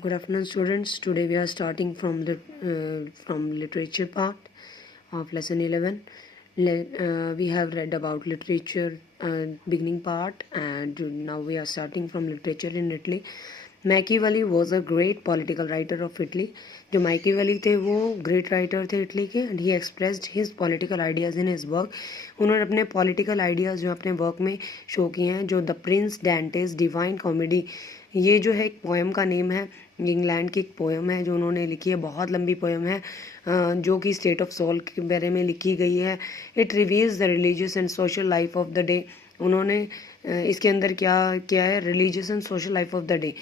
Good afternoon, students. Today we are starting from literature part of lesson 11. We have read about literature beginning part, and now we are starting from literature in Italy. Machiavelli was a great political writer of Italy. जो Machiavelli थे वो great writer थे Italy के, and he expressed his political ideas in his work. उन्होंने अपने political ideas जो अपने work में शो किए हैं. जो द प्रिंस डैंटेज डिवाइन कॉमेडी, ये जो है एक पोएम का नेम है. इंग्लैंड की एक पोएम है जो उन्होंने लिखी है, बहुत लंबी पोएम है जो कि स्टेट ऑफ सोल के बारे में लिखी गई है. It reveals the religious and social life of the day. उन्होंने इसके अंदर क्या किया है, religious and social life of the day,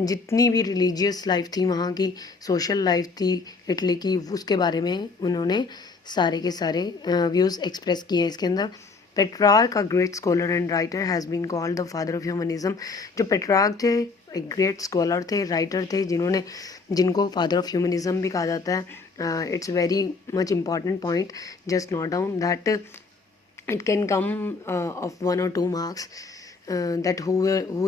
जितनी भी रिलीजियस लाइफ थी वहाँ की, सोशल लाइफ थी इटली की, उसके बारे में उन्होंने सारे के सारे व्यूज़ एक्सप्रेस किए हैं इसके अंदर. Petrarch, a great scholar and writer, has been called the father of humanism. जो पेट्रार्क थे एक ग्रेट स्कॉलर थे, राइटर थे, जिनको फादर ऑफ ह्यूमनिज्म भी कहा जाता है. It's very much important point. Just note down that it can come of 1 or 2 marks, that who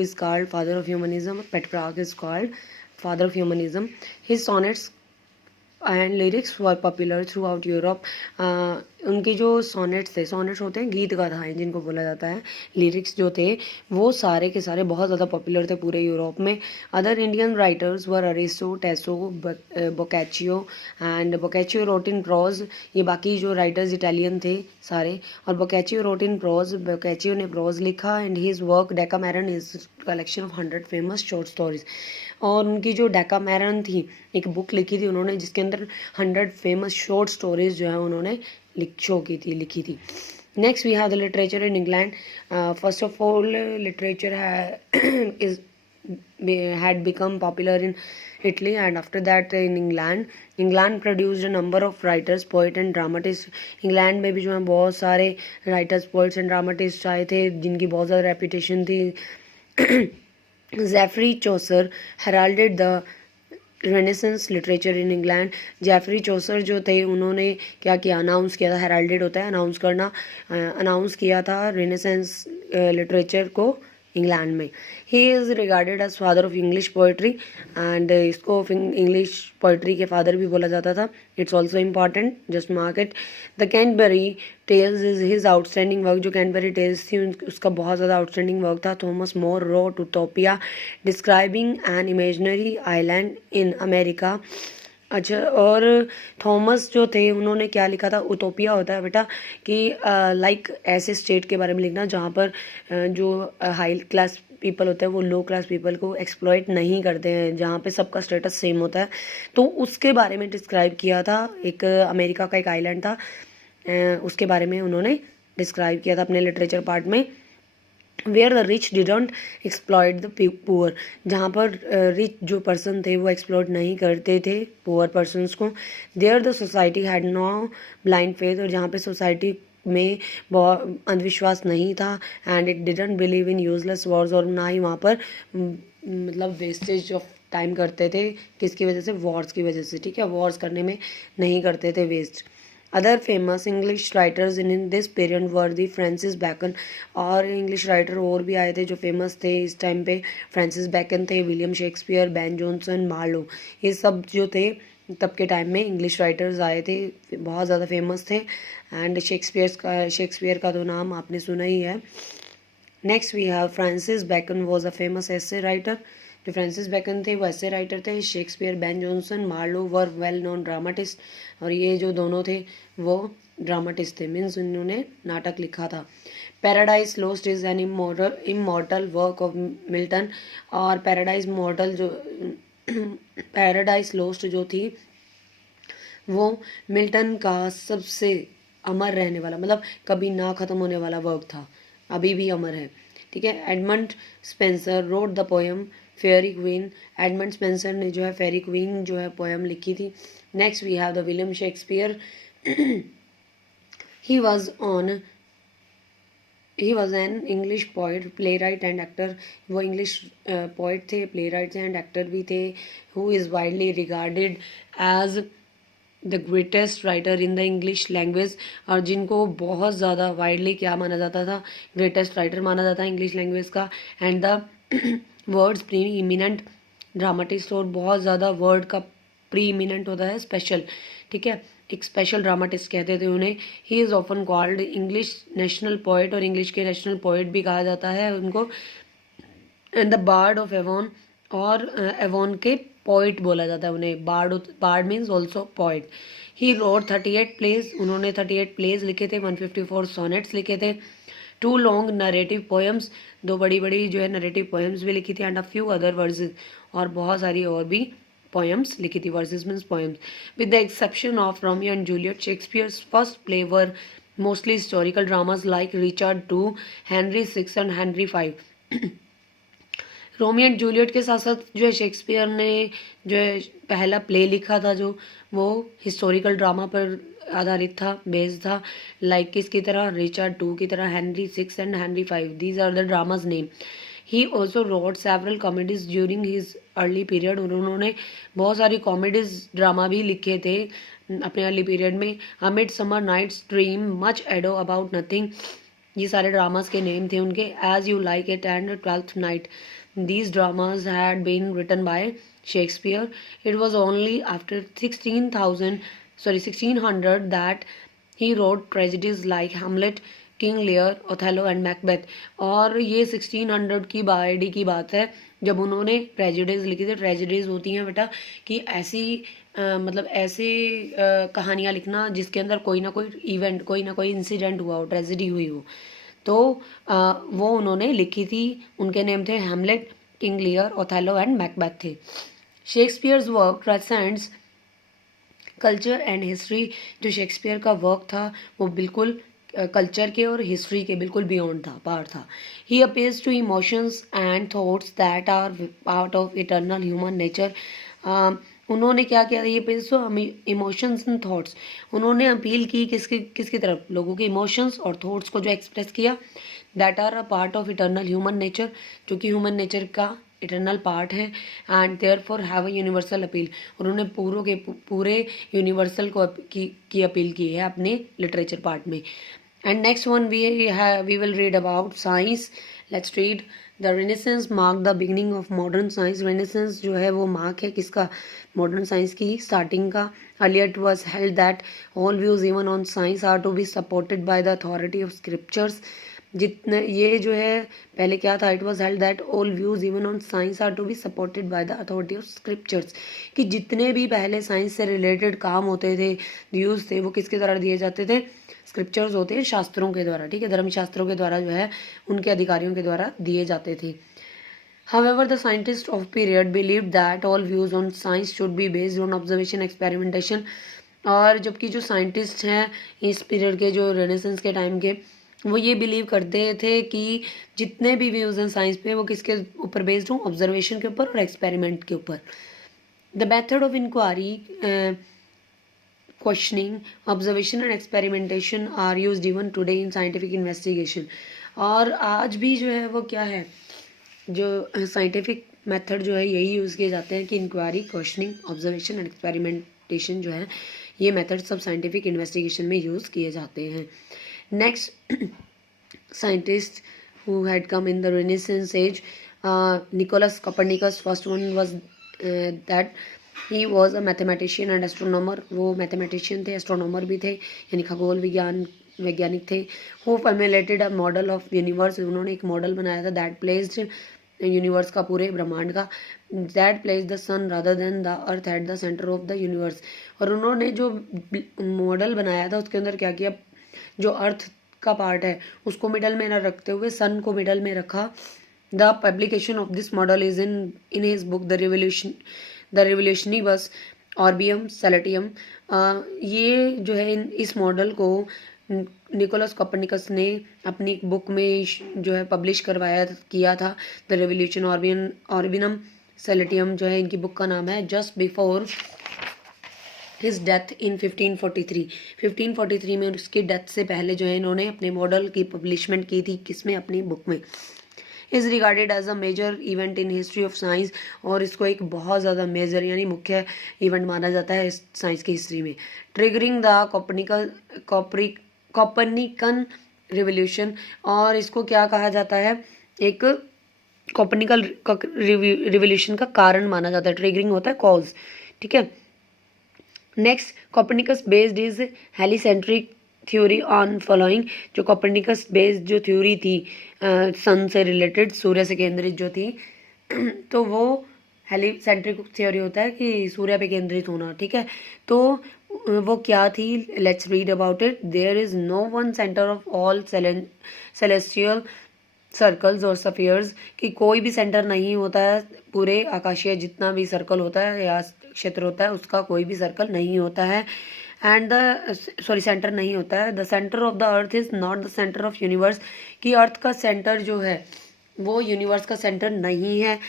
is called father of humanism. Petrarch is called father of humanism. His sonnets and lyrics were popular through out Europe. उनके जो sonnets थे, sonnets होते हैं गीत गाथाएँ जिनको बोला जाता है, लिरिक्स जो थे वो सारे के सारे बहुत ज़्यादा पॉपुलर थे पूरे यूरोप में. Other Indian writers were Ariosto, Tasso, Boccaccio, and Boccaccio wrote in prose. ये बाकी जो राइटर्स इटालियन थे सारे, और बोकैचियो रोट इन प्रोज, बोकैचियो ने प्रोज लिखा. And his work Decameron is collection of 100 famous short stories. और उनकी जो डेकामेरन थी, एक बुक लिखी थी उन्होंने जिसके अंदर 100 फेमस शॉर्ट स्टोरीज जो है उन्होंने लिखी थी. Next we have the literature in England. First of all literature is had become popular in Italy, and after that in England produced a number of writers, poet and dramatists. England में भी जो है बहुत सारे writers, poets and dramatist आए थे जिनकी बहुत ज़्यादा रेपुटेशन थी. Geoffrey Chaucer heralded the renaissance literature in England. Geoffrey Chaucer जो थे उन्होंने क्या किया, अनाउंस किया था. हेराल्डेड होता है अनाउंस करना, अनाउंस किया था रेनेसेंस लिटरेचर को इंग्लैंड में. He is regarded as father of English poetry, and इसको इंग्लिश पोइट्री के फादर भी बोला जाता था. It's also important, just mark it. The Canterbury Tales is his outstanding work. जो कैंटबरी टेल्स थी उसका बहुत ज़्यादा आउटस्टैंडिंग वर्क था. Thomas More wrote Utopia, describing an imaginary island in America. अच्छा, और थॉमस जो थे उन्होंने क्या लिखा था, उटोपिया होता है बेटा कि लाइक ऐसे स्टेट के बारे में लिखना जहाँ पर जो हाई क्लास पीपल होते हैं वो लो क्लास पीपल को एक्सप्लॉइट नहीं करते हैं, जहाँ पे सबका स्टेटस सेम होता है. तो उसके बारे में डिस्क्राइब किया था. एक अमेरिका का एक आइलैंड था, उसके बारे में उन्होंने डिस्क्राइब किया था अपने लिटरेचर पार्ट में. Where the rich didn't exploit the poor, जहाँ पर रिच जो पर्सन थे वो एक्सप्लॉइट नहीं करते थे पुअर पर्सनस को. There the society had no blind faith, और जहाँ पे सोसाइटी में बहुत अंधविश्वास नहीं था. And it didn't believe in useless wars, और ना ही वहाँ पर मतलब वेस्टेज ऑफ टाइम करते थे. किसकी वजह से, वॉर्स की वजह से. ठीक है, वॉर्स करने में नहीं करते थे waste. Other famous English writers in this period were the Francis Bacon. और इंग्लिश राइटर और भी आए थे जो फेमस थे इस टाइम पे. फ्रांसिस बैकन थे, William Shakespeare, Ben Jonson, Marlowe, ये सब जो थे तब के टाइम में इंग्लिश राइटर्स आए थे, बहुत ज़्यादा फेमस थे. एंड शेक्सपियर का तो नाम आपने सुना ही है. Next we have Francis Bacon was a famous essay writer. जो फ्रांसिस बैकन थे वो ऐसे राइटर थे. Shakespeare, Ben Jonson, Marlowe were well known dramatist, और ये जो दोनों थे वो ड्रामाटिस्ट थे, मीन्स उन्होंने नाटक लिखा था. Paradise lost is an immortal work of Milton. और पैराडाइज लोस्ट जो थी वो मिल्टन का सबसे अमर रहने वाला, मतलब कभी ना ख़त्म होने वाला वर्क था, अभी भी अमर है. ठीक है. Edmund Spenser road the poem fairy queen. Edmund Spenser ने जो है फेयरी क्वीन जो है पोएम लिखी थी. Next we have the William Shakespeare. He was an English poet, playwright and actor. वो इंग्लिश पोइट थे, प्ले राइट थे एंड एक्टर भी थे. Who is widely regarded as the greatest writer in the English language. और जिनको बहुत ज़्यादा widely क्या माना जाता था, ग्रेटेस्ट राइटर माना जाता है इंग्लिश लैंग्वेज का. And the words preeminent dramatist और बहुत ज़्यादा वर्ड का प्रीमिनेंट होता है स्पेशल, ठीक है, एक स्पेशल ड्रामाटिस्ट कहते थे उन्हें। He is often called English national poet, और इंग्लिश के नेशनल पोइट भी कहा जाता है उनको, and the bard of Avon, और एवॉन के पोइट बोला जाता है उन्हें। Bard means also poet. He wrote 38 plays, उन्होंने 38 प्लेज लिखे थे, 154 सोनेट्स लिखे थे, 2 लॉन्ग नरेटिव पोएम्स, 2 बड़ी बड़ी जो है नरेटिव पोएम्स भी लिखी थी, and a few other versus, और बहुत सारी और भी पोएम्स लिखी थी। Versus means poems. With the exception of Romeo and Juliet, Shakespeare's first play were mostly historical dramas like Richard II, Henry VI and Henry V। Romeo and Juliet के साथ साथ जो है शेक्सपियर ने जो है पहला प्ले लिखा था जो वो हिस्टोरिकल ड्रामा पर आधारित था, बेस्ड था, लाइक किसकी तरह, रिचर्ड II की तरह, Henry VI and Henry V। These are the dramas name. He also wrote several comedies during his early period, और उन्होंने बहुत सारी कॉमेडीज ड्रामा भी लिखे थे अपने अर्ली पीरियड में। A midsummer night's dream, much ado about nothing, ये सारे ड्रामास के नेम थे उनके। As you like it and twelfth night, these dramas had been written by Shakespeare. It was only after 1600 that he wrote tragedies like Hamlet, King Lear, Othello and Macbeth। और ये 1600 की बाईडी की बात है जब उन्होंने ट्रेजेडीज लिखी थी। ट्रेजेडीज होती हैं बेटा कि ऐसी मतलब ऐसी कहानियाँ लिखना जिसके अंदर कोई ना कोई इवेंट, कोई ना कोई इंसिडेंट हुआ हो, ट्रेजेडी हुई हो, तो वो उन्होंने लिखी थी। उनके नेम थे Hamlet, King Lear, Othello and Macbeth थे। Shakespeare's work transcends culture and history, जो शेक्सपियर का वर्क था वो बिल्कुल कल्चर के और हिस्ट्री के बिल्कुल बियॉन्ड था, पार था। He appeals to emotions and thoughts that are part of eternal human nature. उन्होंने क्या किया, ये appeals to emotions and thoughts, उन्होंने अपील की किसकी तरफ, लोगों के इमोशंस और थॉट्स को जो एक्सप्रेस किया, that are a part of eternal human nature, जो कि ह्यूमन नेचर का इटर्नल पार्ट है, and therefore have a universal appeal, उन्होंने पूरे यूनिवर्सल को की अपील की है अपने लिटरेचर पार्ट में। And next one we will read about science. Let's read the renaissance mark the beginning of modern science. Renaissance जो है वो मार्क है किसका, मॉडर्न साइंस की स्टार्टिंग का। Earlier it was held that all views even on science are to be supported by the authority of scriptures. जितने ये जो है पहले क्या था, it was held that all views even on science are to be supported by the authority of scriptures, कि जितने भी पहले साइंस से रिलेटेड काम होते थे, व्यूज थे, वो किसके द्वारा दिए जाते थे, स्क्रिप्चर्स होते हैं शास्त्रों के द्वारा, ठीक है, धर्मशास्त्रों के द्वारा जो है उनके अधिकारियों के द्वारा दिए जाते थे। However, the scientists of period believed that all views on science should be based on observation, experimentation। और जबकि जो साइंटिस्ट हैं इस पीरियड के, जो रेनेसेंस के टाइम के, वो ये बिलीव करते थे कि जितने भी व्यूज़ हैं साइंस पे वो किसके ऊपर बेस्ड हों, ऑब्जर्वेशन के ऊपर और एक्सपेरिमेंट के ऊपर। The method of inquiry, questioning, observation and experimentation are used even today in scientific investigation. और आज भी जो है वो क्या है, जो साइंटिफिक मेथड जो है यही यूज़ किए जाते हैं कि inquiry, questioning, observation and experimentation जो है ये मेथड सब साइंटिफिक इन्वेस्टिगेशन में यूज़ किए जाते हैं। Next scientists who had come in the Renaissance age, Nicholas Copernicus, first one was that he was a mathematician and astronomer। वो mathematician थे, astronomer भी थे, यानी खगोल वैज्ञानिक थे। who formulated a model of universe, उन्होंने एक मॉडल बनाया था that placed यूनिवर्स का, पूरे ब्रह्मांड का, that place the sun rather than the earth at the centre of the universe. और उन्होंने जो मॉडल बनाया था उसके अंदर क्या किया, जो अर्थ का पार्ट है उसको मिडल में न रखते हुए सन को मिडल में रखा। The publication of this model is in his book De Revolutionibus Orbium Coelestium. ये जो है इस मॉडल को निकोलस कोपर्निकस ने अपनी एक बुक में जो है पब्लिश किया था। द रेवोल्यूशन ऑर्बियम सेलेटियम जो है इनकी बुक का नाम है। Just before his death in 1543 में, उसकी डेथ से पहले जो है इन्होंने अपने मॉडल की पब्लिशमेंट की थी, किसमें, अपनी बुक में। Is regarded as a major event in history of science, और इसको एक बहुत ज़्यादा मेजर यानी मुख्य इवेंट माना जाता है साइंस की हिस्ट्री में। ट्रिगरिंग द कोपर्निकन रिवोल्यूशन, और इसको क्या कहा जाता है, एक कोपर्निकल रिवोल्यूशन का कारण माना जाता है, ट्रिगरिंग होता है कॉज, ठीक है। Next, Copernicus based is heliocentric theory on following. जो कोपर्निकस बेस्ड जो थ्योरी थी सन से रिलेटेड, सूर्य से केंद्रित जो थी तो वो हेलिसेंट्रिक थ्योरी होता है कि सूर्य पे केंद्रित होना, ठीक है। तो वो क्या थी, let's read about it. There is no one centre of all celestial circles और सफियर्स, कि कोई भी सेंटर नहीं होता है पूरे आकाशीय जितना भी सर्कल होता है या क्षेत्र होता है उसका कोई भी सर्कल नहीं होता है। एंड सेंटर नहीं होता है। The centre of the earth is not the centre of universe, कि अर्थ का सेंटर जो है वो यूनिवर्स का सेंटर नहीं है,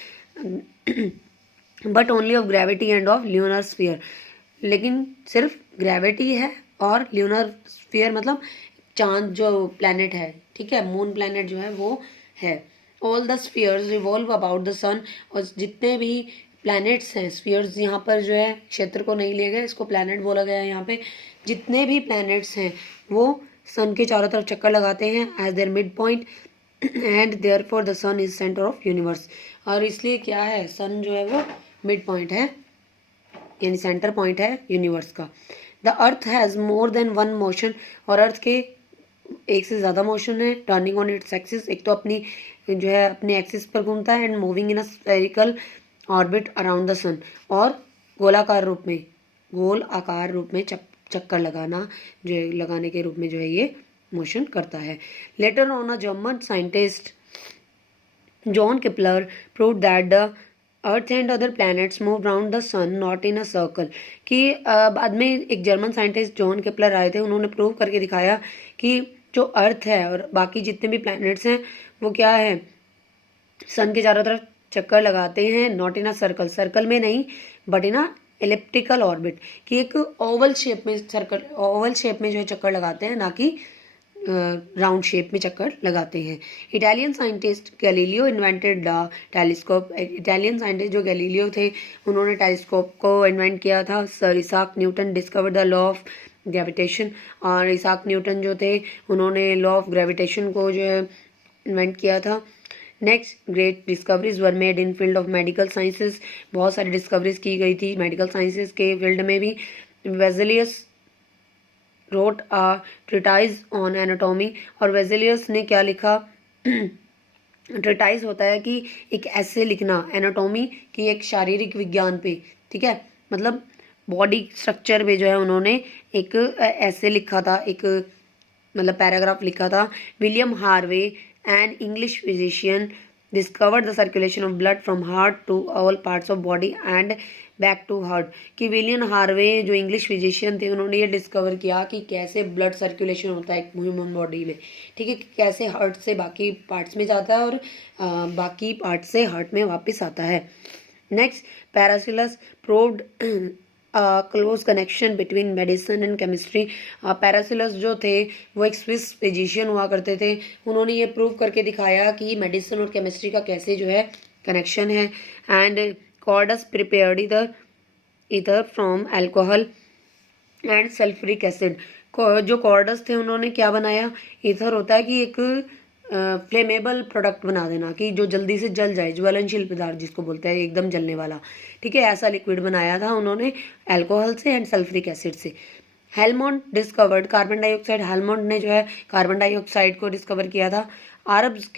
but only of gravity end of lunar sphere, लेकिन सिर्फ ग्रेविटी है और ल्यूनर स्फीयर मतलब चांद जो प्लैनेट है, ठीक है, मून प्लैनेट जो है वो है। All the spheres revolve about the sun, और जितने भी प्लैनेट्स हैं, स्फीयर्स यहाँ पर जो है क्षेत्र को नहीं लिए गए, इसको प्लैनेट बोला गया है यहाँ पे। जितने भी प्लैनेट्स हैं वो सन के चारों तरफ चक्कर लगाते हैं as their mid point, and therefore the sun is centre of universe. और इसलिए क्या है, सन जो है वो मिड पॉइंट है, यानी सेंटर पॉइंट है यूनिवर्स का। The earth has more than one motion, और अर्थ के एक से ज़्यादा मोशन है। टर्निंग ऑन इट्स एक्सिस, एक तो अपनी जो है अपने एक्सिस पर घूमता है, and moving in a spherical orbit around the sun, और गोल आकार रूप में चक्कर लगाने के रूप में जो है ये मोशन करता है। Later on a German scientist John Kepler proved that the earth and other planets move round the sun not in a circle, कि बाद में एक जर्मन साइंटिस्ट जॉन केपलर आए थे, उन्होंने प्रूव करके दिखाया कि जो अर्थ है और बाकी जितने भी प्लैनेट्स हैं वो क्या है, सन के चारों तरफ चक्कर लगाते हैं, not in a circle, circle में नहीं but in a elliptical orbit, कि एक ओवल शेप में जो है चक्कर लगाते हैं, ना कि राउंड शेप में चक्कर लगाते हैं। Italian scientist Galileo invented the telescope, Italian scientist जो गैलीलियो थे उन्होंने टेलीस्कोप को इन्वेंट किया था। Sir Isaac Newton discover the law of gravitation, और इसाक न्यूटन जो थे उन्होंने लॉ ऑफ ग्रेविटेशन को जो है इन्वेंट किया था। Next, great discoveries were made in field of medical sciences, बहुत सारी डिस्कवरीज की गई थी मेडिकल साइंसेज के फील्ड में भी। Vesalius wrote a treatise on anatomy, और वेजेलियस ने क्या लिखा, ट्रिटाइज होता है कि एक ऐसे लिखना, एनाटॉमी की एक शारीरिक विज्ञान पे, ठीक है, मतलब बॉडी स्ट्रक्चर पे जो है उन्होंने एक ऐसे लिखा था, एक मतलब पैराग्राफ लिखा था। William Harvey an English physician discovered the circulation of blood from heart to all parts of body and back to heart, कि विलियम हार्वे जो इंग्लिश फिजिशियन थे उन्होंने ये डिस्कवर किया कि कैसे ब्लड सर्कुलेशन होता है एक ह्यूमन बॉडी में, ठीक है, कैसे हार्ट से बाकी पार्ट्स में जाता है और बाकी पार्ट से हार्ट में वापस आता है। Next, Paracelsus proved close connection between medicine and chemistry, Paracelsus जो थे वो एक स्विस फिजिशियन हुआ करते थे, उन्होंने ये प्रूव करके दिखाया कि मेडिसिन और केमिस्ट्री का कैसे जो है कनेक्शन है। And cords prepared ether from alcohol and sulphuric acid, जो कॉर्डस थे उन्होंने क्या बनाया, ईथर होता है कि एक फ्लेमेबल प्रोडक्ट बना देना, कि जो जल्दी से जल जाए, ज्वलनशील पदार्थ जिसको बोलते हैं एकदम जलने वाला, ठीक है, ऐसा लिक्विड बनाया था उन्होंने अल्कोहल से एंड सल्फ्यूरिक एसिड से। Helmont discovered carbon dioxide, Helmont ने जो है कार्बन डाइऑक्साइड को डिस्कवर किया था। अरब्स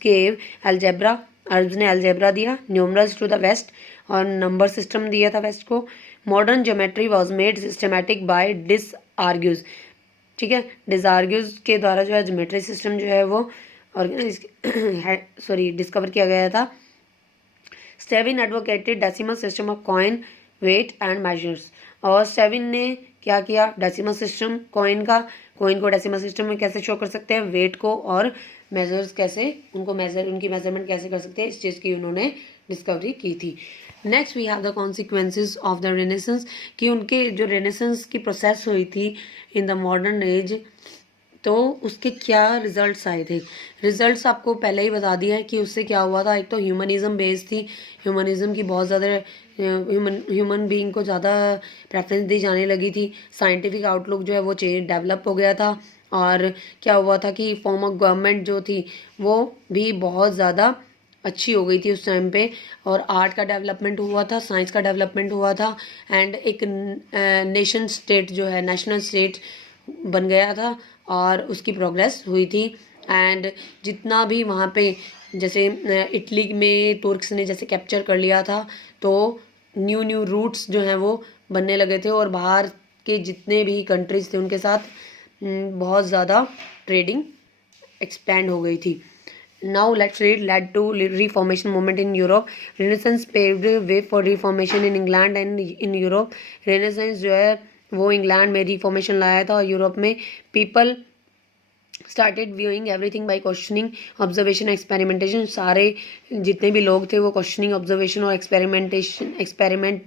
गेव अलजेब्रा, अरब्स ने अलजेब्रा दिया। न्यूमरल्स टू द वेस्ट, और नंबर सिस्टम दिया था वेस्ट को। Modern geometry was made systematic by Desargues, ठीक है, डिसआर्ग्यूज के द्वारा जो है ज्योमेट्री सिस्टम जो है वो डिस्कवर किया गया था। Stevin advocated decimal system of coin weight and measures, और स्टेविन ने क्या किया, डेसिमल सिस्टम कॉइन को डेसिमल सिस्टम में कैसे शो कर सकते हैं, वेट को, और मेजर्स कैसे उनकी मेजरमेंट कैसे कर सकते हैं, इस चीज़ की उन्होंने डिस्कवरी की थी। Next we have the consequences of the renaissance, कि उनके जो रेनेसेंस की प्रोसेस हुई थी इन द मॉडर्न एज, तो उसके क्या रिजल्ट्स आए थे। रिजल्ट्स आपको पहले ही बता दिया है कि उससे क्या हुआ था। एक तो ह्यूमनिज्म बेस्ड थी, ह्यूमनिज्म की बहुत ज़्यादा ह्यूमन बीइंग को ज़्यादा प्रेफरेंस दी जाने लगी थी। साइंटिफिक आउटलुक जो है वो डेवलप हो गया था, और क्या हुआ था कि फॉर्म ऑफ गवर्नमेंट जो थी वो भी बहुत ज़्यादा अच्छी हो गई थी उस टाइम पे, और आर्ट का डेवलपमेंट हुआ था, साइंस का डेवलपमेंट हुआ था, एंड एक नेशन स्टेट जो है, नेशनल स्टेट बन गया था और उसकी प्रोग्रेस हुई थी। एंड जितना भी वहाँ पे जैसे इटली में तुर्क्स ने जैसे कैप्चर कर लिया था, तो न्यू न्यू रूट्स जो हैं वो बनने लगे थे, और बाहर के जितने भी कंट्रीज थे उनके साथ बहुत ज़्यादा ट्रेडिंग एक्सपैंड हो गई थी। Now let's read led to reformation movement in Europe. Renaissance paved way for reformation in England and in Europe. Renaissance जो है वो इंग्लैंड में रिफॉर्मेशन लाया था, और यूरोप में people started viewing everything by questioning, observation, experimentation. सारे जितने भी लोग थे वो क्वेश्चनिंग, ऑब्जर्वेशन और एक्सपेरिमेंट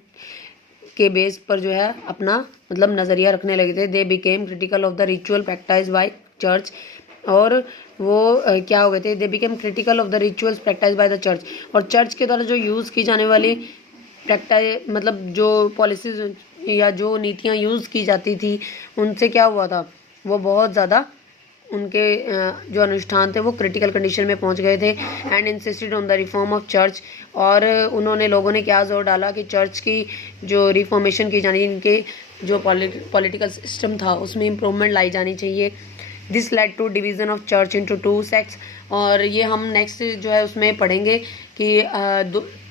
के बेस पर जो है अपना मतलब नज़रिया रखने लगे थे। They became critical of the ritual practise by church, और वो क्या हो गए थे, they became critical of the rituals practise by the church, और चर्च के द्वारा जो यूज़ की जाने वाली प्रैक्टाइज मतलब जो पॉलिसीज या जो नीतियाँ यूज़ की जाती थी उनसे क्या हुआ था, वो बहुत ज़्यादा उनके जो अनुष्ठान थे वो क्रिटिकल कंडीशन में पहुंच गए थे। And insisted on the reform of church, और उन्होंने लोगों ने क्या जोर डाला कि चर्च की जो रिफॉर्मेशन की जानी, इनके जो पॉलिटिकल सिस्टम था उसमें इम्प्रूवमेंट लाई जानी चाहिए। This led to division of church into 2 sects, और ये हम नेक्स्ट जो है उसमें पढ़ेंगे कि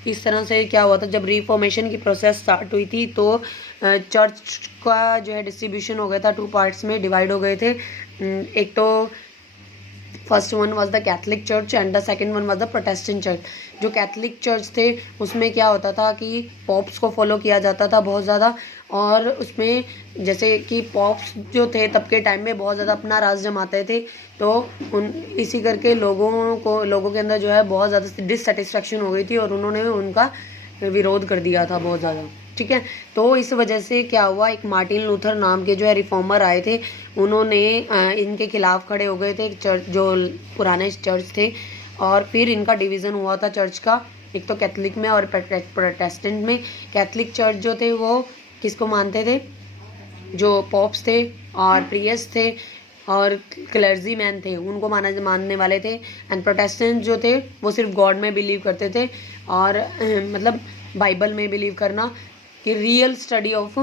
इस तरह से क्या हुआ था जब रिफॉर्मेशन की प्रोसेस स्टार्ट हुई थी, तो चर्च का जो है डिस्ट्रीब्यूशन हो गया था, 2 पार्ट्स में डिवाइड हो गए थे। एक तो first one was the Catholic church and the second one was the Protestant church. जो कैथलिक चर्च थे उसमें क्या होता था कि पॉप्स को फॉलो किया जाता था बहुत ज़्यादा, और उसमें जैसे कि पॉप्स जो थे तब के टाइम में बहुत ज़्यादा अपना राज जमाते थे, तो इसी करके लोगों के अंदर जो है बहुत ज़्यादा डिससेटिस्फेक्शन हो गई थी, और उन्होंने उनका विरोध कर दिया था बहुत ज़्यादा। ठीक है, तो इस वजह से क्या हुआ, एक मार्टिन लूथर नाम के जो है रिफॉर्मर आए थे, उन्होंने इनके खिलाफ खड़े हो गए थे, चर्च जो पुराने चर्च थे, और फिर इनका डिवीज़न हुआ था चर्च का, एक तो कैथलिक में और प्रोटेस्टेंट में। कैथलिक चर्च जो थे वो किसको मानते थे, जो पॉप्स थे और प्रियस थे और क्लर्जी मैन थे, उनको मानने वाले थे। एंड प्रोटेस्टेंट जो थे वो सिर्फ गॉड में बिलीव करते थे, और मतलब बाइबल में बिलीव करना कि रियल स्टडी ऑफ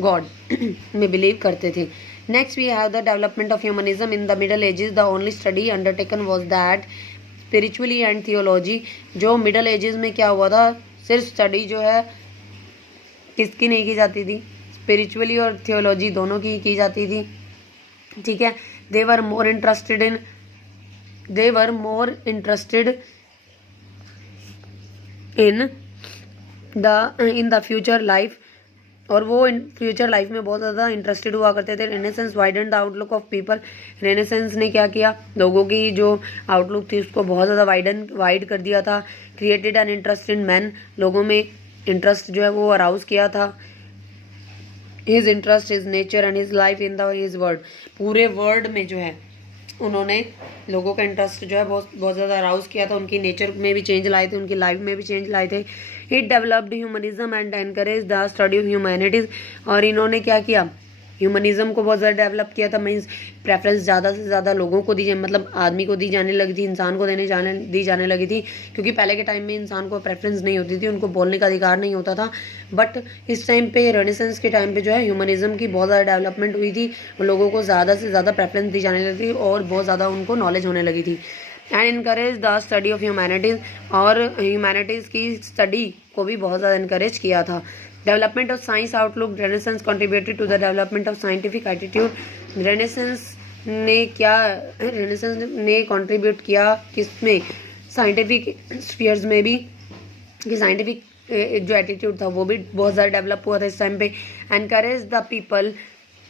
गॉड में बिलीव करते थे। Next we have the development of humanism in the middle ages. The only study undertaken was that spiritually and theology. जो मिडल एजेस में क्या हुआ था, सिर्फ स्टडी जो है किसकी नहीं की जाती थी, स्पिरिचुअली और थियोलॉजी दोनों की जाती थी। ठीक है, they were more interested in the future life, और वो फ्यूचर लाइफ में बहुत ज़्यादा इंटरेस्टेड हुआ करते थे। Renaissance widen the outlook of people. Renaissance ने क्या किया, लोगों की जो आउटलुक थी उसको बहुत ज़्यादा वाइड कर दिया था। Created an interest in man, लोगों में इंटरेस्ट जो है वो अराउज किया था। His interest, his nature and his life in the his word. पूरे वर्ल्ड में जो है उन्होंने लोगों का इंटरेस्ट जो है बहुत ज़्यादा अराउज किया था, उनकी नेचर में भी चेंज लाए थे, उनकी लाइफ में भी चेंज लाए थे। It developed humanism and encourage the study of humanities. और इन्होंने क्या किया, ह्यूमनिज्म को बहुत ज़्यादा डेवलप किया था। मीन्स प्रेफरेंस ज़्यादा से ज़्यादा लोगों को दी, मतलब आदमी को दी जाने लगी थी, इंसान को दी जाने लगी थी, क्योंकि पहले के टाइम में इंसान को प्रेफरेंस नहीं होती थी, उनको बोलने का अधिकार नहीं होता था। बट इस टाइम पे रेनेसेंस के टाइम पे जो है ह्यूमनिज्म की बहुत ज़्यादा डेवलपमेंट हुई थी, लोगों को ज़्यादा से ज़्यादा प्रेफरेंस दी जाने लगी थी, और बहुत ज़्यादा उनको नॉलेज होने लगी थी। And encourage the study of humanities, और ह्यूमैनिटीज़ की स्टडी को भी बहुत ज़्यादा इनकरेज किया था। Development of science outlook. Renaissance contributed to the development of scientific attitude. Renaissance ने कंट्रीब्यूट किया किसमें, साइंटिफिक स्फीयर्स में भी, कि साइंटिफिक जो एटीट्यूड था वो भी बहुत ज़्यादा डेवलप हुआ था इस टाइम पे। Encourage the people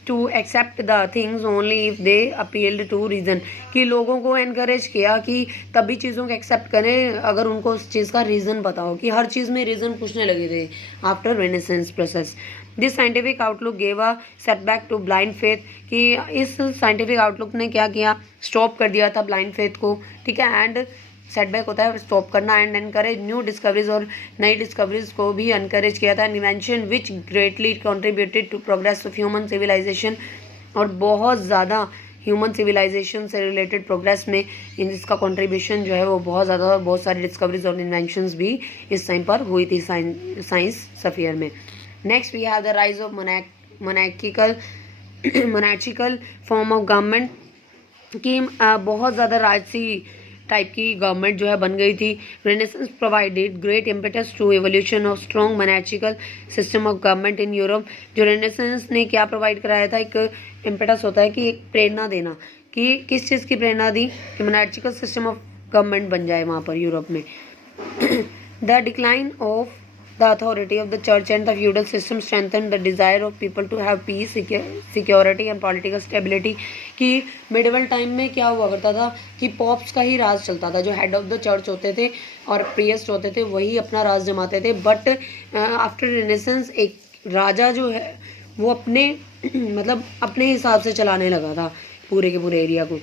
to accept the things only if they appealed to reason, कि लोगों को एनकरेज किया कि तभी चीज़ों को एक्सेप्ट करें अगर उनको उस चीज़ का रीज़न पता हो, कि हर चीज़ में रीज़न पूछने लगे थे after renaissance process. This scientific outlook gave a setback to blind faith, कि इस साइंटिफिक आउटलुक ने क्या किया, स्टॉप कर दिया था ब्लाइंड फेथ को। ठीक है, एंड सेटबैक होता है स्टॉप करना। एंड एनकरेज न्यू डिस्कवरीज, और नई डिस्कवरीज को भी एनकरेज किया था। Invention which greatly contributed to progress of human civilization, और बहुत ज़्यादा ह्यूमन सिविलाइजेशन से रिलेटेड प्रोग्रेस में इसका कंट्रीब्यूशन जो है वो बहुत ज़्यादा, बहुत सारी डिस्कवरीज और इन्वेंशंस भी इस टाइम पर हुई थी साइंस स्फीयर में। Next we have the rise of monarchical form of government की बहुत ज़्यादा राजसी टाइप की गवर्नमेंट जो है बन गई थी। Renaissance provided great impetus to evolution of strong monarchical system of government in Europe. जो रेनेसेंस ने क्या प्रोवाइड कराया था, एक इम्पेटस होता है कि एक प्रेरणा देना, कि किस चीज़ की प्रेरणा दी, कि मोनार्चिकल सिस्टम ऑफ गवर्नमेंट बन जाए वहाँ पर यूरोप में। The decline of the authority of the church and the feudal system strengthened the desire of people to have peace, security and political stability। कि मिडिवल टाइम में क्या हुआ करता था कि पॉप्स का ही राज चलता था, जो हेड ऑफ द चर्च होते थे और प्रियस्ट होते थे वही अपना राज जमाते थे। बट आफ्टर रेनेसेंस एक राजा जो है वो अपने मतलब अपने हिसाब से चलाने लगा था पूरे के पूरे एरिया को।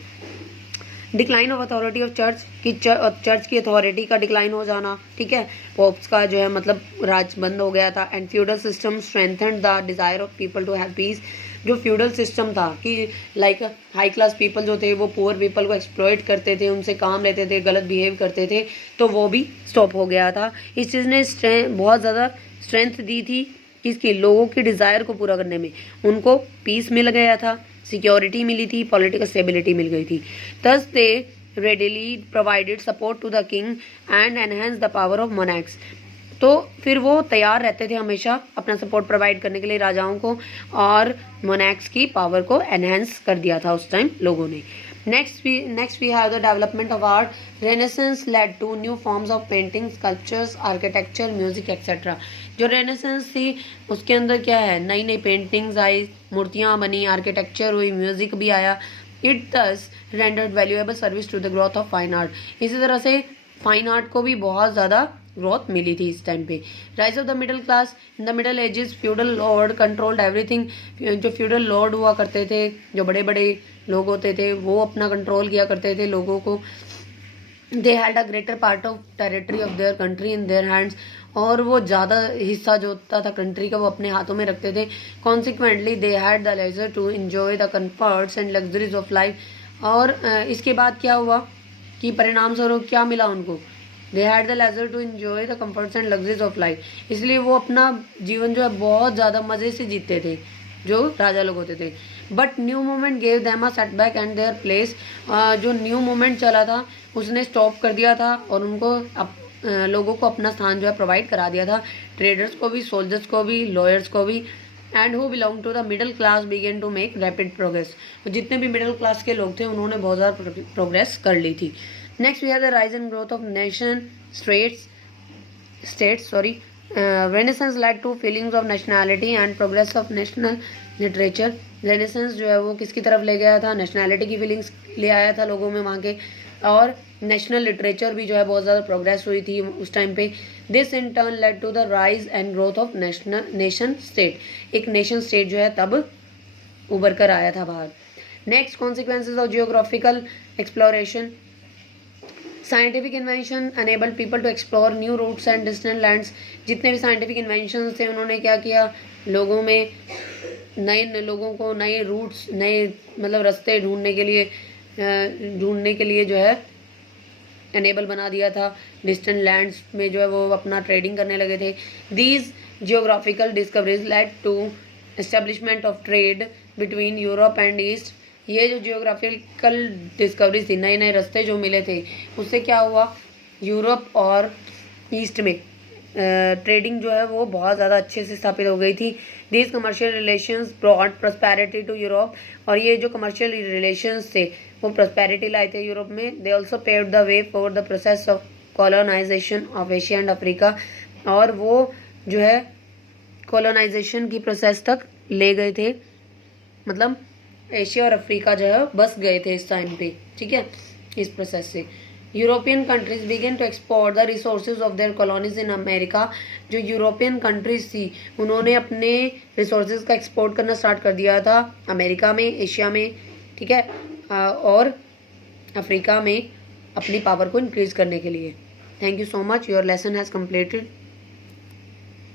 Decline of authority of church, कि चर्च की अथॉरिटी का डिक्लाइन हो जाना, ठीक है, पॉप्स का जो है मतलब राज बंद हो गया था। And feudal system strengthened the desire of people to have peace. जो फ्यूडल सिस्टम था कि लाइक हाई क्लास पीपल जो थे वो पुअर पीपल को एक्सप्लॉइट करते थे, उनसे काम लेते थे, गलत बिहेव करते थे, तो वो भी स्टॉप हो गया था। इस चीज़ ने बहुत ज़्यादा स्ट्रेंथ दी थी किसकी, लोगों की डिज़ायर को पूरा करने में। उनको पीस मिल गया था, सिक्योरिटी मिली थी, पॉलिटिकल स्टेबिलिटी मिल गई थी। Thus they readily provided support to the king and enhance the power of monarchs. तो फिर वो तैयार रहते थे हमेशा अपना सपोर्ट प्रोवाइड करने के लिए राजाओं को, और मोनार्क्स की पावर को एनहेंस कर दिया था उस टाइम लोगों ने। Next we have the development of art. Renaissance led to new forms of painting, sculptures, architecture, music etcetera. जो रेनेसेंस थी उसके अंदर क्या है, नई नई पेंटिंग्स आई, मूर्तियाँ बनी, आर्किटेक्चर हुई, म्यूजिक भी आया। It thus rendered valuable service to the growth of fine art. इसी तरह से फाइन आर्ट को भी बहुत ज़्यादा ग्रोथ मिली थी इस टाइम पे। Rise of the middle class. In the middle edges feudal Lord controlled everything. जो फ्यूडल लॉर्ड हुआ करते थे, जो बड़े बड़े लोग होते थे, वो अपना कंट्रोल किया करते थे लोगों को। They had a greater part of territory of their country in their hands. और वो ज़्यादा हिस्सा जो होता था कंट्री का वो अपने हाथों में रखते थे। Consequently they had the leisure to enjoy the comforts and luxuries of life. और इसके बाद क्या हुआ कि परिणाम स्वरूप क्या मिला उनको, they had the leisure to enjoy the comforts and luxuries of life. इसलिए वो अपना जीवन जो है बहुत ज़्यादा मज़े से जीते थे जो राजा लोग होते थे। But new movement gave them a setback and their place. जो न्यू मूवमेंट चला था उसने स्टॉप कर दिया था और उनको लोगों को अपना स्थान जो है प्रोवाइड करा दिया था, ट्रेडर्स को भी, सोल्जर्स को भी, लॉयर्स को भी। And who belong to the middle class began to make rapid progress. जितने भी मिडिल क्लास के लोग थे उन्होंने बहुत ज़्यादा प्रोग्रेस कर ली थी। Next we have the rise and growth of nation states. Renaissance led to feelings of nationality and progress of national literature. Renaissance जो है वो किसकी तरफ ले गया था, नेशनैलिटी की फीलिंग्स ले आया था लोगों में वहाँ के, और नेशनल लिटरेचर भी जो है बहुत ज़्यादा प्रोग्रेस हुई थी उस टाइम पे। This in turn led to the rise and growth of nation state. एक नेशन स्टेट जो है तब उभर कर आया था बाहर। Next consequences of geographical exploration. Scientific invention enabled people to explore new routes and distant lands. जितने भी साइंटिफिक इन्वेंशन थे उन्होंने क्या किया, लोगों में नए लोगों को नए रूट्स, नए मतलब रास्ते ढूंढने के लिए जो है एनेबल बना दिया था। डिस्टेंट लैंड्स में जो है वो अपना ट्रेडिंग करने लगे थे। These geographical discoveries led to establishment of trade between Europe and east. ये जो जियोग्राफिकल डिस्कवरीज थी, नए नए रास्ते जो मिले थे, उससे क्या हुआ, यूरोप और ईस्ट में ट्रेडिंग जो है वो बहुत ज़्यादा अच्छे से स्थापित हो गई थी। These commercial relations brought prosperity to Europe. और ये जो कमर्शियल रिलेशंस थे वो प्रॉस्पेरिटी लाए थे यूरोप में। They also paved the way for the process of colonization of Asia and Africa. और वो जो है कॉलोनाइजेशन की प्रोसेस तक ले गए थे, मतलब एशिया और अफ्रीका जो है बस गए थे इस टाइम पे, ठीक है, इस प्रोसेस से। European countries began to export the resources of their colonies in America. जो यूरोपियन कंट्रीज थी उन्होंने अपने रिसोर्सेज का एक्सपोर्ट करना स्टार्ट कर दिया था अमेरिका में, एशिया में, ठीक है, और अफ्रीका में अपनी पावर को इंक्रीज करने के लिए। Thank you so much, your lesson has completed.